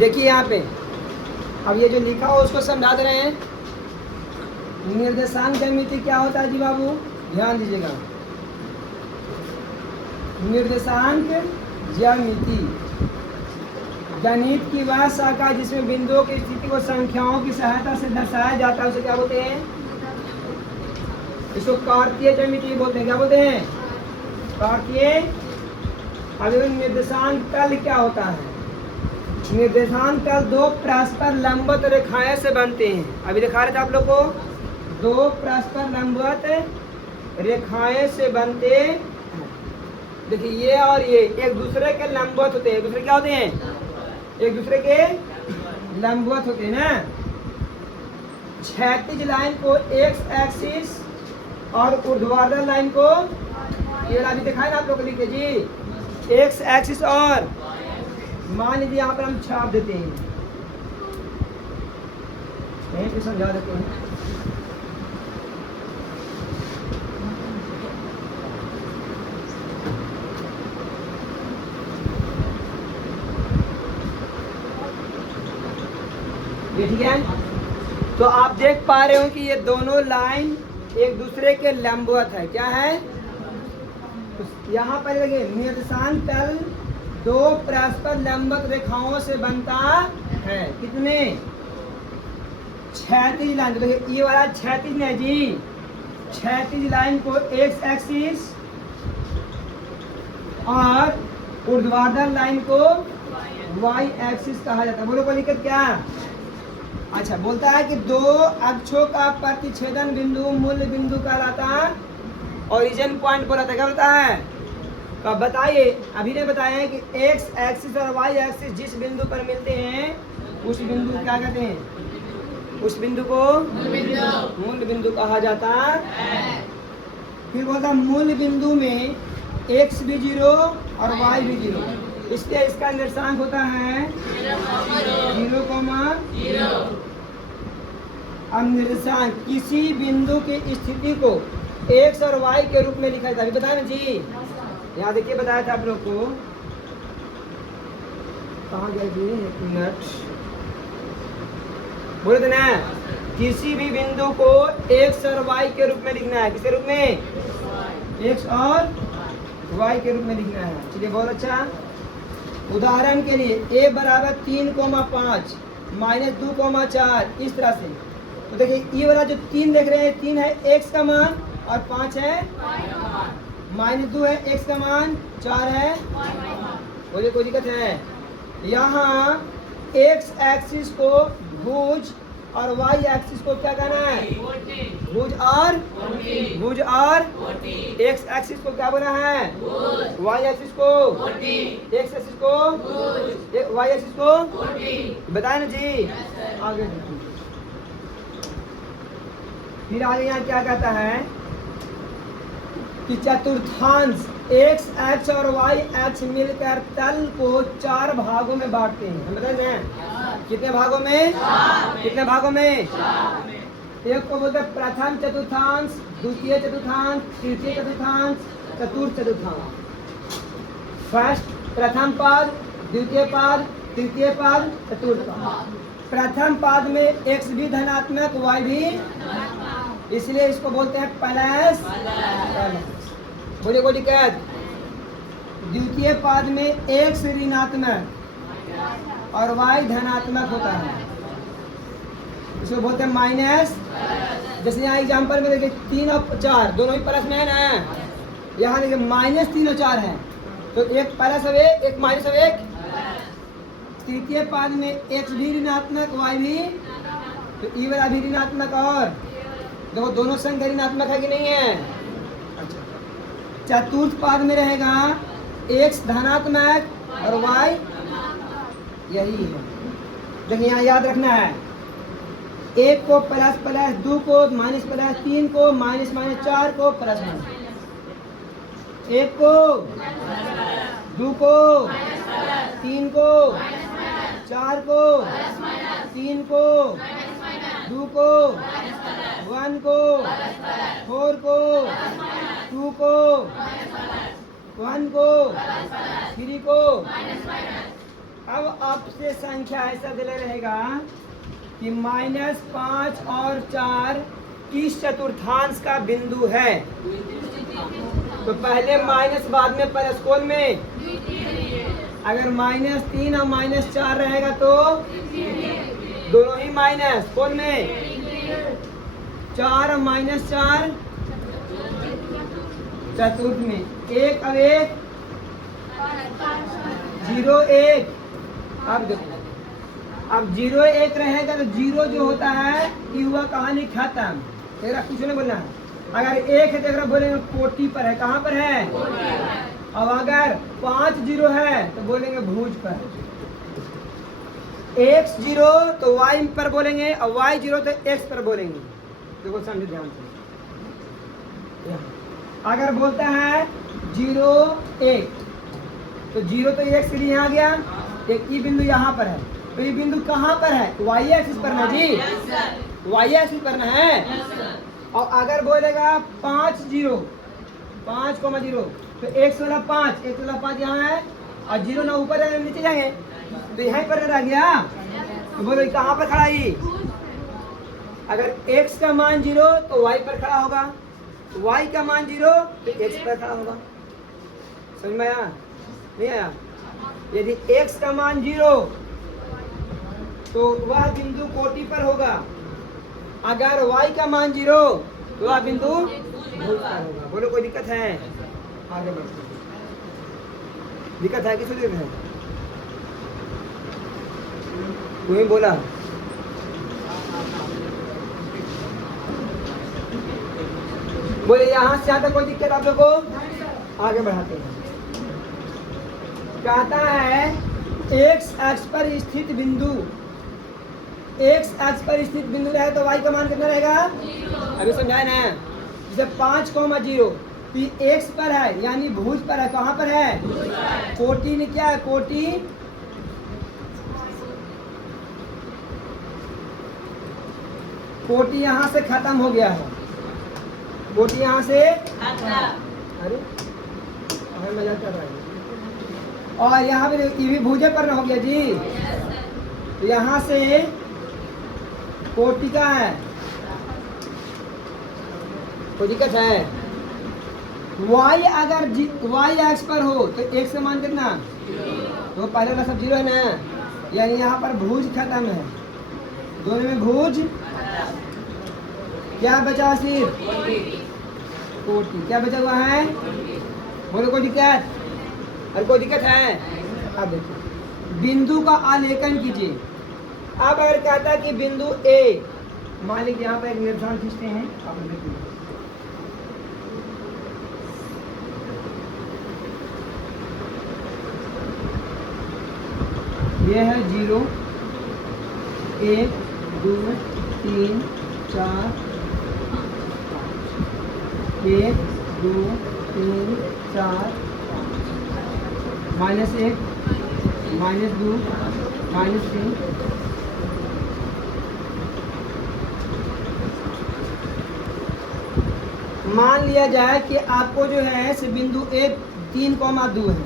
देखिए यहाँ पे अब ये जो लिखा हो उसको समझा दे रहे हैं। निर्देशांक ज्यामिति क्या होता है जी बाबू, ध्यान दीजिएगा। निर्देशांक ज्यामिति गणित की वह शाखा जिसमें बिंदुओं की स्थिति को संख्याओं की सहायता से दर्शाया जाता है, उसे क्या बोलते हैं? इसको कार्तीय ज्यामिति बोलते हैं। क्या बोलते हैं? कार्तीय। अब निर्देशांक तल क्या होता है? निर्देशांक तल दो परस्पर लंबवत रेखाएं से बनते हैं। अभी दिखा रहे थे आप लोग को, दो परस्पर लंबवत रेखाएं से बनते हैं। देखिए ये और ये एक दूसरे के लंबवत होते हैं। एक दूसरे क्या होते हैं? एक दूसरे के लंबवत होते हैं ना। क्षैतिज लाइन को एक्स एक्सिस और ऊर्ध्वाधर लाइन को, ये अभी दिखाए ना आप लोग को, लिखे जी एक्स एक्सिस और मान लीजिए यहाँ पर हम छाप देते हैं, यहीं पे समझा देते हैं। ये ठीक है। तो आप देख पा रहे हो कि ये दोनों लाइन एक दूसरे के लंबवत है। क्या है? यहाँ पर देखिए निर्देशांक तल दो परस्पर लंबवत रेखाओं से बनता है। कितने? क्षैतिज लाइन। तो देखिए ये वाला क्षैतिज है जी, क्षैतिज लाइन को एक्स एक्सिस और ऊर्ध्वाधर लाइन को वाई एक्सिस कहा जाता है। बोलो कोई दिक्कत क्या? अच्छा, बोलता है कि दो अक्षों का प्रतिच्छेदन बिंदु मूल बिंदु कहलाता है, ओरिजिन पॉइंट बोलाता है। क्या बोलता है? तो बताइए, अभी ने बताया है कि एक्स एक्सिस और वाई एक्सिस जिस बिंदु पर मिलते हैं उस बिंदु को क्या कहते हैं? उस बिंदु को मूल बिंदु कहा जाता है। फिर बोलता है मूल बिंदु में एक्स भी जीरो और वाई भी जीरो, इसलिए इसका निर्देशांक होता है 0,0। अब निर्देशांक किसी बिंदु की स्थिति को एक्स और वाई के रूप में लिखा जाता है। बताया ना जी, यहाँ देखिए बताया था आप लोग को, कहाँ गया जी, एक मिनट, बोले थे ना किसी भी बिंदु को एक्स और वाई के रूप में लिखना है। किसके रूप में? एक्स और वाई के रूप में लिखना है। चलिए बहुत अच्छा। उदाहरण के लिए a बराबर 3,5 माइनस 2,4, इस तरह से। तो देखिए ये वाला जो 3 देख रहे हैं, 3 है x का मान और 5 है माइनस 2 है x का मान, 4 है। बोलिए कोई दिक्कत है? यहाँ x एक्सिस को भुज और y एक्सिस को क्या कहना है? भुज और x एक्सिस को क्या बना है? y एक्सिस को, x एक्सिस को, y एक्सिस को बताए ना जी। आगे फिर आगे यहाँ क्या कहता है कि चतुर्थांश एक्स एक्स और वाई एक्स मिलकर तल को 4 भागों में बांटते हैं। हम बताए हैं कितने भागों में? कितने भागों में? एक को बोलते हैं प्रथम चतुर्थांश, द्वितीय चतुर्थांश, तृतीय चतुर्थांश, चतुर्थ चतुर्थांश। फर्स्ट प्रथम पद, द्वितीय पद, तृतीय पद, चतुर्थ पद। प्रथम पद में एक्स भी धनात्मक, वाई भी, इसलिए इसको बोलते हैं प्लस। बोलिए कोई दिक्कत? द्वितीय पद में एक्स ऋणात्मक और वाई धनात्मक होता है, इसको बोलते हैं माइनस। जैसे यहाँ एग्जाम्पल में देखिए 3 और 4 दोनों ही प्लस में है ना, यहाँ देखिए माइनस 3 और 4 है, तो एक प्लस अब एक माइनस अब एक। तृतीय पद में एक्स भी ऋणात्मक, वाई भी, तो ई वाला भी ऋणात्मक, और देखो दोनों संख्या ऋणात्मक है कि नहीं है? अच्छा। चतुर्थ पद में रहेगा एक्स धनात्मक और वाई, यही है। देखिए यहाँ याद रखना है, एक को प्लस प्लस, 2 को माइनस प्लस, 3 को माइनस माइनस, 4 को प्लस माइनस, 1 को, 2 को, 3 को, 4 को, 3 को, 2 को, 1 को, 4 को, 2 को, 1 को, 3 को। अब आपसे संख्या ऐसा दिले रहेगा कि -5 और 4 किस चतुर्थांश का बिंदु है। तो पहले माइनस बाद में प्लस, कौन में? अगर -3 और -4 रहेगा तो दोनों ही माइनस, कौन में? 4 और -4 चतुर्थ में। 1 अब 1 0 1। अब देखो, अब 0 1 रहेगा तो 0 जो होता है ये हुआ कहानी खत्म, तेरा कुछ नहीं बोलना है। अगर 1 है तो बोलेंगे कोटि पर है, कहाँ पर है? अब अगर 5 0 है तो बोलेंगे भुज पर। x 0 तो y पर बोलेंगे और y 0 तो x पर बोलेंगे। देखो समझो ध्यान से। अगर बोलता है 0 1 तो 0 तो x के लिए यहाँ गया, एक ई बिंदु यहाँ पर है, तो ये बिंदु कहाँ पर है? y एक्सिस पर ना जी, y एक्सिस पर ना है। और अगर बोलेगा 5 0 तो x वाला 5 यहाँ है और 0 ना ऊपर जाएंगे नीचे जाएंगे, तो यहाँ पर रह गया। तो बोलो कहाँ पर खड़ा है? अगर x का मान 0 तो y पर खड़ा होगा, y का मान 0 तो x पर खड़ा होगा। समझ में आया? नहीं आया? यदि x का मान 0 तो वह बिंदु कोटि पर होगा, अगर y का मान 0 तो वह बिंदु भुज पर होगा। बोलो कोई दिक्कत है? आगे बढ़ते हैं। दिक्कत है? किसी दिक्कत है? कोई बोला? बोले यहाँ से आता कोई दिक्कत आप लोगों को? आगे बढ़ाते हैं। कहता है x अक्ष पर स्थित बिंदु, x अक्ष पर स्थित बिंदु रहे तो y का मान कितना रहेगा? अभी समझाए ना। जैसे 5 0 तो x पर है यानी भुज पर है, कहाँ पर है? कोटि में क्या है? कोटि यहाँ से खत्म हो गया है, कोटि यहाँ से अरे मजा कर रहा है। और यहाँ पे ये भी भुजे पर हो गया जी, तो यहाँ से कोटि का है, कोई दिक्कत है? y अगर y एक्स पर हो तो x का मान कितना? तो पहले वाला सब 0 है ना, यानी यहाँ पर भुज खत्म है, दोनों में भुज। क्या बचा? सिर्फ कोटि। क्या बचा हुआ है? बोलो कोई दिक्कत? और कोई दिक्कत है? अब देखो बिंदु का आलेखन कीजिए। अब अगर कहता है कि बिंदु A, मान लीजिए यहाँ पर एक निर्देशांक खींचते हैं, आप देखिए ये है 0 1 2 3 4 1 2 3 4 -1 -2 -3। मान लिया जाए कि आपको जो है से बिंदु 1 3,2 है।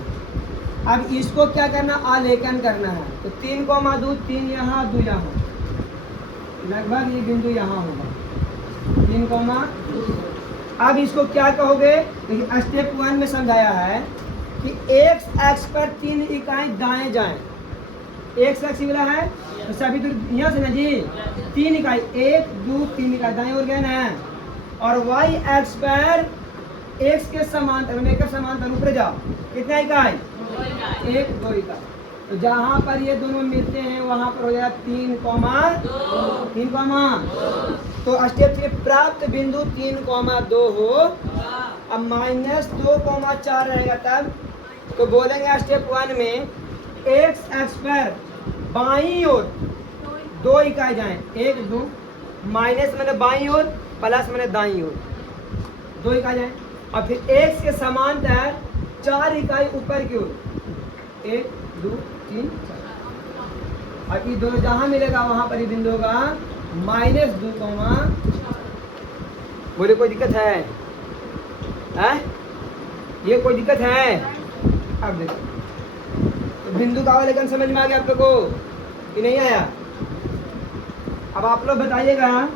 अब इसको क्या करना? आलेखन करना है। तो 3,2 3 यहाँ 2 यहाँ, लगभग ये बिंदु यहाँ होगा 3,2। अब इसको क्या कहोगे? देखिए स्टेप 1 में समझाया है कि x अक्ष पर 3 इकाई दाएं जाएं। x अक्ष वाला है तो सभी तो यहाँ से ना जी 3 इकाई 1 2 3 इकाई दाएं और गए ना, और y अक्ष पर x के समांतर में का समांतर ऊपर जाओ, कितना इकाई? 1 2 इकाई। तो जहाँ पर ये दोनों मिलते हैं वहाँ पर हो जाएगा 3,2। तो स्टेप 3 प्राप्त बिंदु 3,2 हो। अब -2,4 रहेगा तब, तो बोलेंगे स्टेप 1 में x अक्ष पर बाईं ओर 2 इकाई जाएं, 1 2, माइनस मैंने बाईं ओर, प्लस मैंने दाईं ओर 2 इकाई जाएं, और फिर x के समांतर 4 इकाई ऊपर की ओर 1 2 3 4। और ये दोनों जहां मिलेगा वहां पर ही बिंदु होगा -2, बोले कोई दिक्कत है? ये कोई दिक्कत है? अब देखो तो बिंदु का अवलोकन समझ में आ गया आप लोग को कि नहीं आया? अब आप लोग बताइएगा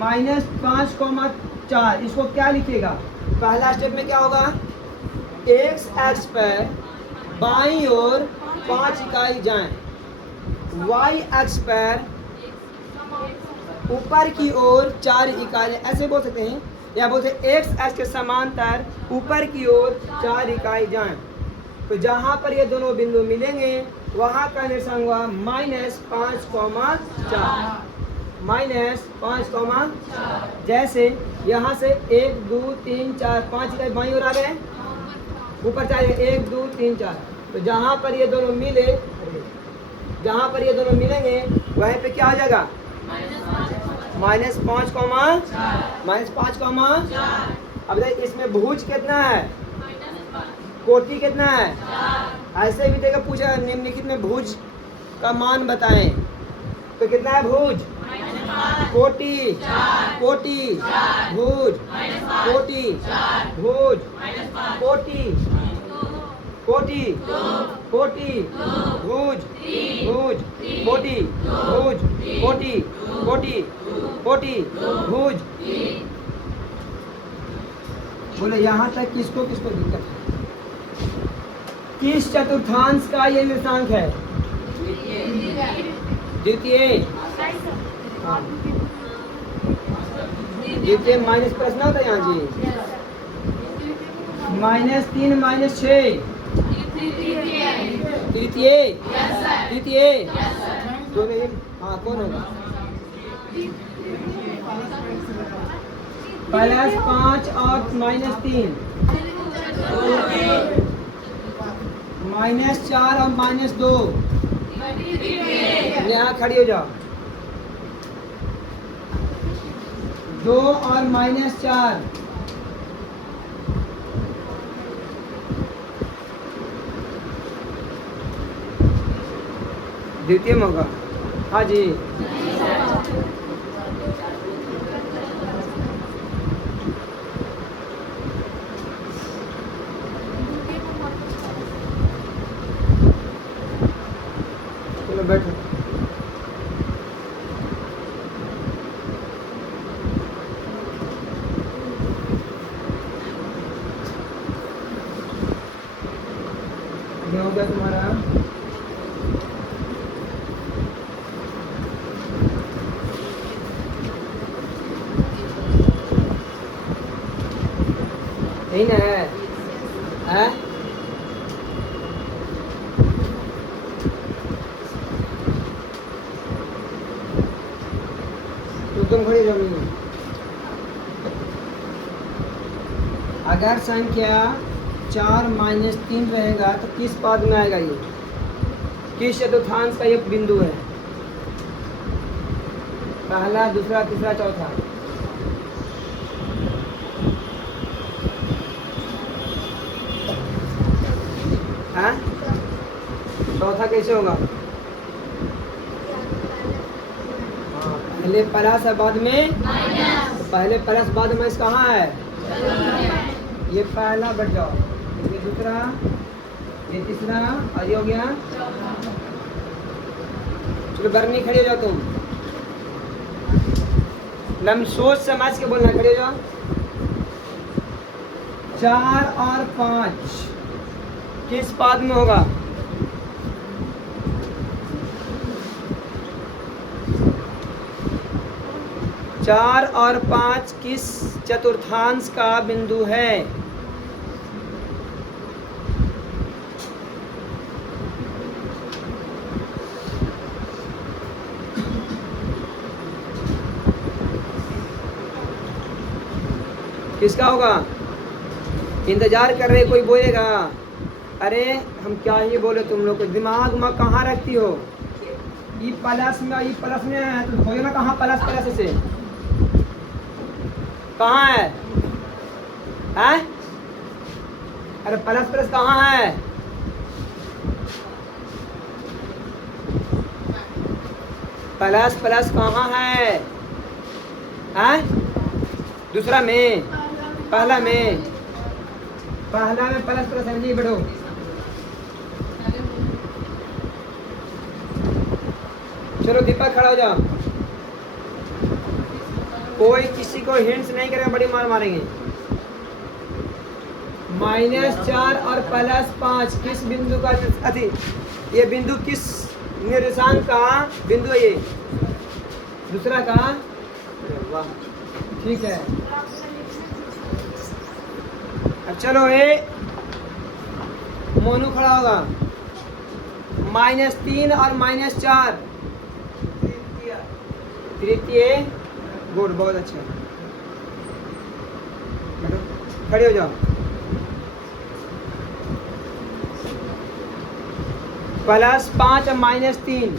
-5,4 इसको क्या लिखिएगा? पहला स्टेप में क्या होगा? एक्स एक्स पर बाईं ओर 5 इकाई जाएं, वाई एक्स पर ऊपर की ओर 4 इकाई, ऐसे बोल सकते हैं, या बोल सकते एक्स एक्स के समांतर ऊपर की ओर 4 इकाई जाएं। तो जहां पर ये दोनों बिंदु मिलेंगे वहां का निशान हुआ -5,4 -5,4। जैसे यहाँ से 1 2 3 4 5 इकाई बाईं ओर आ गए, ऊपर 4 1 2 3 4। तो जहां पर ये दोनों मिले, जहां पर ये दोनों मिलेंगे वहीं पे क्या आ जाएगा? -5,4। अब देखिए इसमें भुज कितना है, कोटि कितना है? ऐसे भी देखो पूछा निम्नलिखित में भुज का मान बताएं, तो कितना है भुज? कोटि कोटि भुज कोटि भुज कोटि कोटि कोटि भुज भुज कोटि भुज कोटि कोटि कोटि भुज। बोले यहाँ तक किसको किसको दिक्कत है? किस चतुर्थांश का ये निर्देशांक है? द्वितीय। द्वितीय माइनस प्रश्न होता है यहाँ जी, -3 -6 तृतीय तृतीय दोनों ही। हाँ कौन होगा? +5 और -3, -4 और -2। यहाँ खड़ी हो जाओ। 2 और -4, द्वितीय में होगा। हाँ जी चलो बैठो। ये हो गया तुम्हारा यही ना है? तो तुम खड़ी रहो। अगर संख्या 4 -3 रहेगा तो किस पद में आएगा? ये किस चतुर्थांश का ये बिंदु है? पहला, दूसरा, तीसरा, चौथा। हाँ चौथा कैसे होगा? पहले प्लस है बाद में तो पहले प्लस बाद में कहाँ है? ये पहला बढ़ जाओ, ये दूसरा, ये तीसरा और ये हो गया। चलो बरनी खड़े हो जाओ तुम, लम्ब सोच समझ के बोलना। खड़े हो जाओ। 4 और 5 किस पद में होगा? चार और 5 किस चतुर्थांश का बिंदु है? किसका होगा? इंतजार कर रहे कोई बोलेगा। अरे हम क्या ही बोले, तुम लोग को दिमाग में कहाँ रखती हो? ई प्लस में है तो खोजो ना कहाँ प्लस प्लस से कहाँ है? हैं? अरे प्लस प्लस कहाँ है? प्लस प्लस कहाँ है? हैं? दूसरा में, पहला में, पहला में प्लस प्लस है जी। बढ़ो चलो दीपक खड़ा हो जाओ। कोई किसी को हिंट्स नहीं करेगा, बड़ी मार मारेंगे। -4 और +5 किस बिंदु का अति, ये बिंदु किस निर्देशांक का बिंदु है? ये दूसरा का। वाह, ठीक है। अब चलो ये मोनू खड़ा होगा। -3 और -4 तृतीय। गुड, बहुत अच्छा। खड़े हो जाओ। +5 और -3।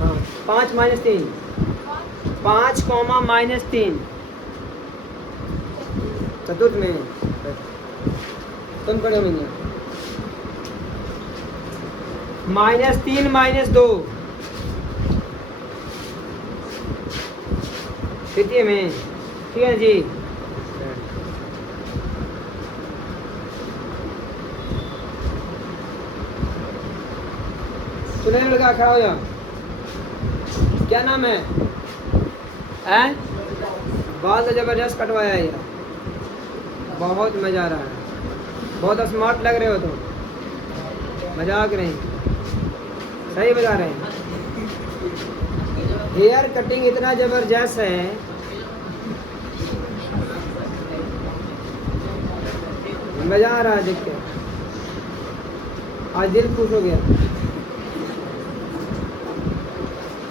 हाँ, 5 -3, 5, -3 चतुर्थ में। तुम खड़े हो। -3 -2 तृतीय में, ठीक है जी। सुने लड़का खड़ा हो जाओ। क्या नाम है? बाल तो जबरदस्त कटवाया है यार, बहुत मजा आ रहा है। बहुत स्मार्ट लग रहे हो तुम, मजाक नहीं, सही बता रहे हैं। हेयर कटिंग इतना जबरदस्त है, मजा आ रहा है देख के। आज दिल खुश हो गया।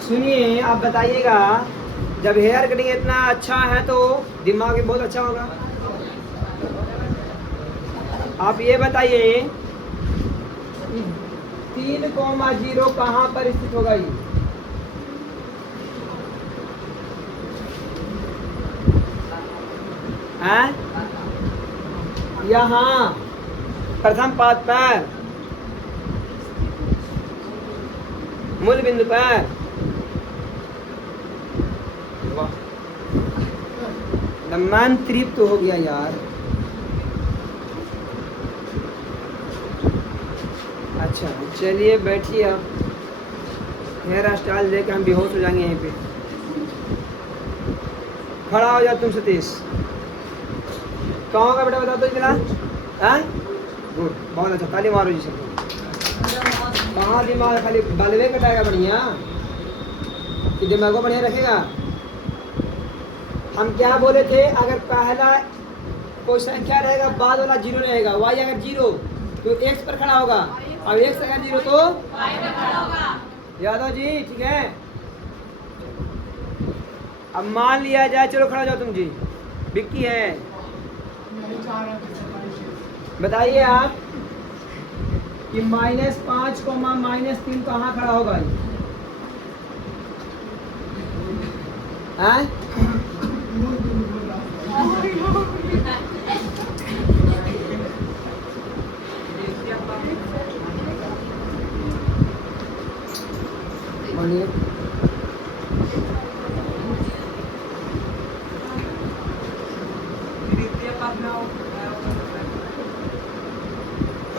सुनिए, आप बताइएगा, जब हेयर कटिंग इतना अच्छा है तो दिमाग भी बहुत अच्छा होगा। आप ये बताइए 3,0 कहाँ पर स्थित होगा? ये यहाँ प्रथम पाद पर, मूल बिंदु पर। मन तृप्त हो गया यार। अच्छा चलिए बैठिए, आप हेयर स्टाइल देकर हम बेहोश हो जाएंगे यहीं पे। खड़ा हो जाओ तुम सतीश। कहाँ का बेटा बता दो जरा। गुड, बहुत अच्छा, ताली मारो जी सबको। कहाँ दिमाग खाली बलवे कटाएगा बढ़िया कि दिमाग को बढ़िया रखेगा। हम क्या बोले थे, अगर पहला कोई संख्या रहेगा बाद वाला 0 रहेगा। y अगर 0 तो x पर खड़ा होगा, और x अगर 0 तो y पर खड़ा होगा। यादव जी ठीक है। अब मान लिया जाए, चलो खड़ा जाओ तुम जी। विक्की है, बताइए आप कि -5, -3 कहाँ खड़ा होगा?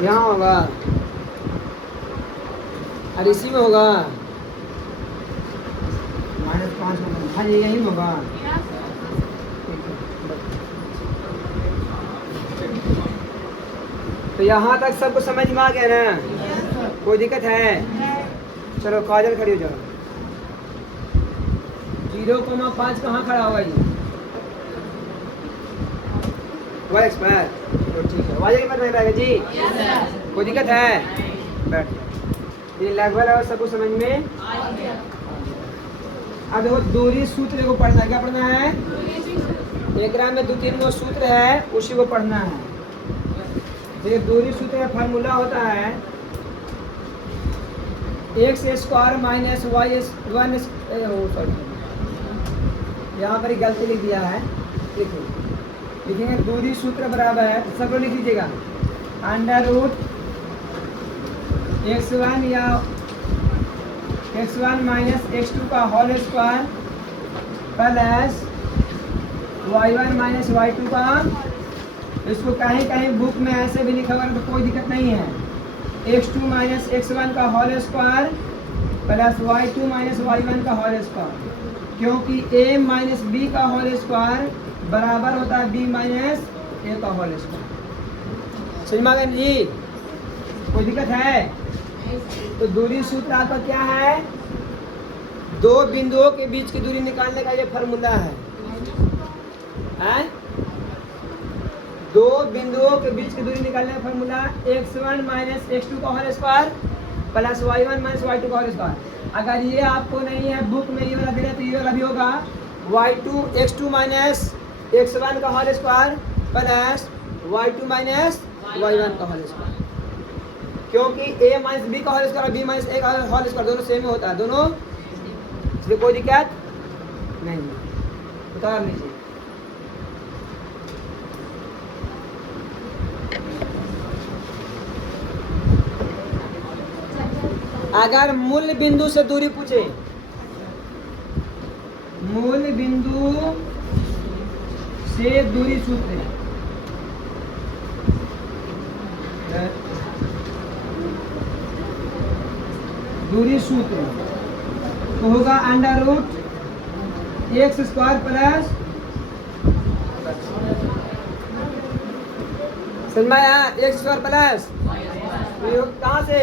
यहाँ होगा और इसी में होगा। -5 होगा, हाँ यही होगा। तो यहाँ तक सबको समझ में आ गया ना? कोई दिक्कत है? चलो काजल खड़ी हो जाओ। 0,5 कहाँ खड़ा होगा? ये वाई एक्सपायर, तो ठीक है। वाई के पास नहीं रहेगा जी? कोई दिक्कत है? बैठ। ये लगभग सबको समझ में। अब देखो दूरी सूत्र को पढ़ना है। क्या पढ़ना है? एक में 2-3 सूत्र है, उसी को पढ़ना है। देखिए दूरी सूत्र का फार्मूला होता है x² - y1। सॉरी, यहाँ पर गलती लिख दिया है। देखो लिखेंगे दूरी सूत्र बराबर है, सब लोग लिख लीजिएगा। √x1 या x1 - x2 का whole square plus y1 - y2 का। इसको कहीं कहीं बुक में ऐसे भी लिखा हुआ है तो कोई दिक्कत नहीं है। x2 - x1 का whole square plus y2 minus y1 का होल स्क्वायर, क्योंकि a माइनस बी का होल स्क्वायर बराबर होता है b माइनस ए का होल स्क्वायर। समझ में आ गया जी? कोई दिक्कत है? तो दूरी सूत्र आपका क्या है? दो बिंदुओं के बीच की दूरी निकालने का ये फॉर्मूला है। दो बिंदुओं के बीच की दूरी निकालने का फॉर्मूला x1 माइनस x2 का whole square plus y1 minus y2 का होल स्क्वायर। अगर ये आपको नहीं है बुक में ये वाला दे तो ये वाला भी होगा y2 x2 माइनस x1 का whole square plus y2 minus y1 का होल स्क्वायर, क्योंकि a माइनस बी का होल स्क्वायर और b माइनस ए का होल स्क्वायर दोनों सेम होता है, दोनों, इसलिए कोई दिक्कत नहीं। उतार लीजिए। अगर मूल बिंदु से दूरी पूछे, मूल बिंदु से दूरी सूत्र तो होगा under root X square plus, समझ में आया? एक्स स्क्वायर प्लस कहाँ से?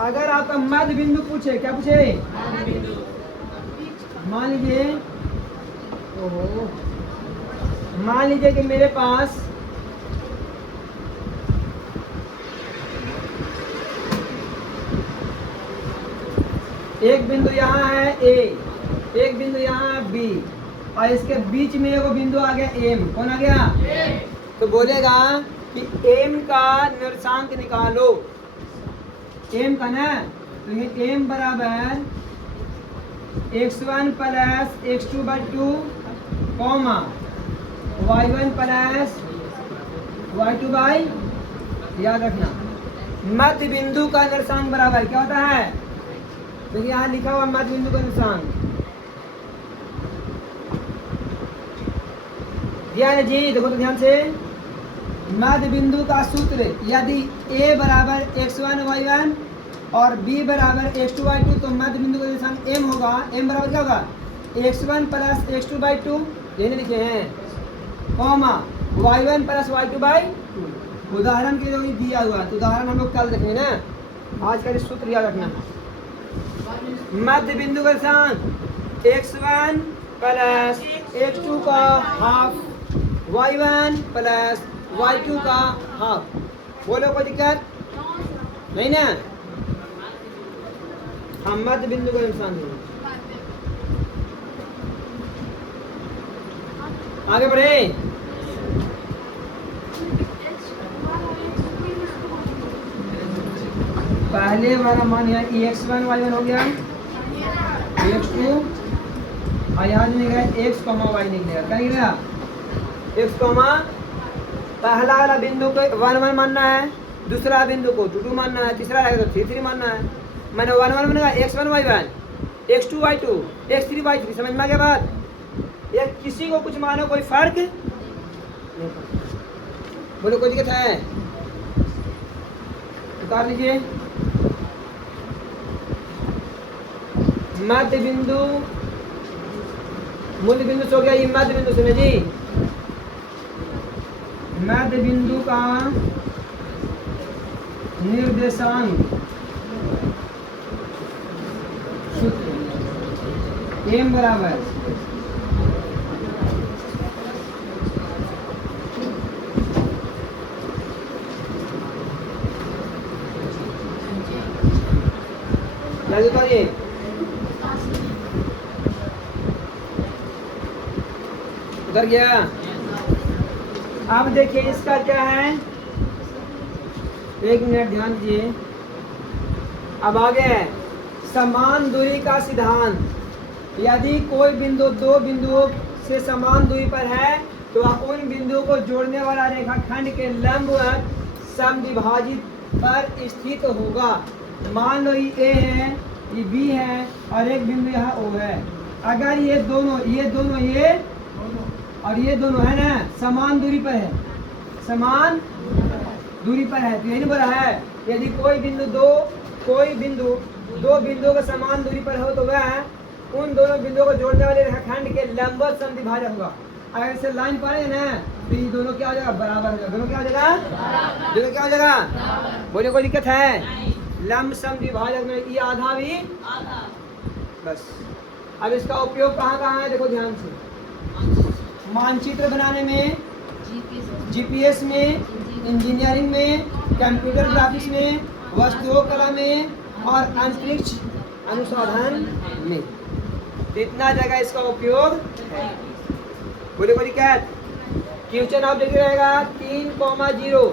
अगर आपका मध्य बिंदु पूछे, क्या पूछे? मान लीजिए, मान लीजिए कि मेरे पास एक बिंदु यहाँ है A, एक बिंदु यहाँ है B, और इसके बीच में एक बिंदु आ गया M। कौन आ गया? तो बोलेगा कि M का निर्देशांक निकालो। M का ना, तो ये M बराबर x1 plus x2 by 2 comma y1 plus y2 by, याद रखना मध्य बिंदु का निर्देशांक बराबर क्या होता है? देखिए यहाँ लिखा हुआ मध्य बिंदु का निर्देशांक, ध्यान जी, देखो तो ध्यान से। मध्य बिंदु का सूत्र यदि a बराबर x1 y1 और b बराबर x2 y2 तो मध्य बिंदु का निर्देशांक m होगा। m बराबर क्या होगा? x1 प्लस x2 बाई 2, ये लिखे हैं, comma y1 plus y2 by 2। उदाहरण के लिए दिया हुआ है, तो उदाहरण हम लोग कल देखेंगे ना, आज का सूत्र याद रखना। मध्य बिंदु का निर्देशांक x1 प्लस x2 का हाफ, y1 प्लस y2 का हाफ। बोलो कोई दिक्कत नहीं ना? हम मध्य बिंदु का निर्देशांक है। आगे बढ़े। पहले हमारा मान यहाँ x1 y1 हो गया, x2 और यहाँ निकलेगा x, y निकलेगा। क्या निकलेगा? x, पहला वाला बिंदु को 1 1 मानना है, दूसरा बिंदु को 2 2 मानना है, तीसरा रहेगा तो 3 3 मानना है। मैंने 1 1 बनेगा x1 y1, x2 y2, x3 y3। समझ में आ गया बात? या किसी को कुछ मानो कोई फर्क नहीं। बोलो कोई दिक्कत है? उतार लीजिए। मध्य बिंदु, मूल बिंदु से हो गया ये मध्य बिंदु से जी। मध्य बिंदु का निर्देशांक सूत्र m बराबर उधर गया। अब देखिए इसका क्या है, एक मिनट ध्यान दीजिए। अब आगे है समान दूरी का सिद्धांत। यदि कोई बिंदु दो बिंदुओं से समान दूरी पर है तो उन बिंदुओं को जोड़ने वाला रेखाखंड के लंबवत समद्विभाजित पर स्थित होगा। मान लो ये A है, ये B है और एक बिंदु यहाँ O है। अगर ये दोनों और ये दोनों है ना समान दूरी पर है, समान दूरी पर है, तो यही बोला है यदि कोई बिंदु दो कोई बिंदु दो बिंदुओं के समान दूरी पर हो तो वह उन दोनों बिंदुओं को जोड़ने वाले रेखाखंड के लंबवत समद्विभाजक होगा। अगर इसे लाइन पढ़े ना तो ये दोनों क्या हो जाएगा, बराबर हो जाएगा। दोनों क्या हो जाएगा, दोनों क्या हो जाएगा, बोलिए कोई दिक्कत है? लंब समद्विभाजक में ये आधा भी बस। अब इसका उपयोग कहाँ कहाँ है, देखो ध्यान से। मानचित्र बनाने में, जीपीएस में, इंजीनियरिंग में, कंप्यूटर ग्राफिक्स में, वस्तुओं कला में और अंतरिक्ष अनुसंधान में, इतना जगह इसका उपयोग है। बोले बोली क्या क्वेश्चन ऑब्जेक्ट रहेगा 3,0।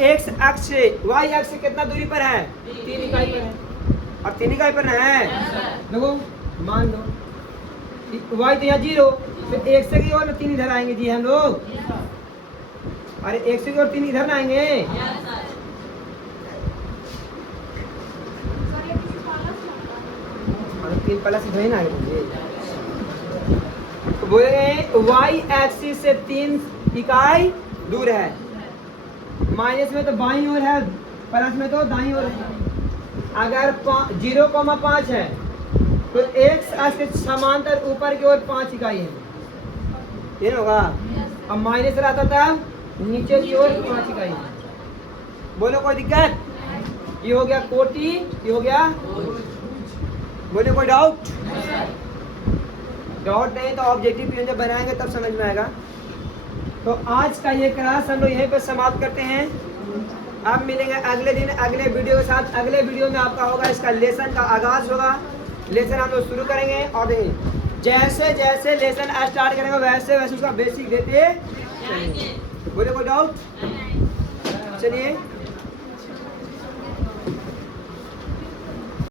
एक्स अक्ष से वाई अक्ष से कितना दूरी पर है, 3 इकाई पर है। और 3 इकाई पर है, देखो मान लो वाई तो यहाँ 0, तो एक से की और 3 इधर आएंगे जी हम लोग। अरे एक से की और 3 इधर ना आएंगे। तीन प्लस इधर ना आएंगे। बोले वाई एक्सिस से 3 इकाई दूर है। माइनस में तो बाईं ओर है, प्लस में तो दाईं ओर है। अगर 0,5 है तो एक्स अक्ष के समांतर ऊपर की ओर 5 इकाई है, ये होगा। अब माइनस रहता था नीचे की ओर 5 इकाई है। बोलो कोई दिक्कत? ये हो गया कोटि, ये हो गया। बोले कोई डाउट? डाउट नहीं तो ऑब्जेक्टिव जब बनाएंगे तब समझ में आएगा। तो आज का ये क्लास हम लोग यहीं पर समाप्त करते हैं। अब मिलेंगे अगले दिन अगले वीडियो के साथ। अगले वीडियो में आपका होगा इसका लेसन का आगाज होगा। लेसन हम लोग शुरू करेंगे और देखिए जैसे जैसे लेसन स्टार्ट करेंगे वैसे वैसे उसका बेसिक देते जाएंगे। बोले कोई डाउट? चलिए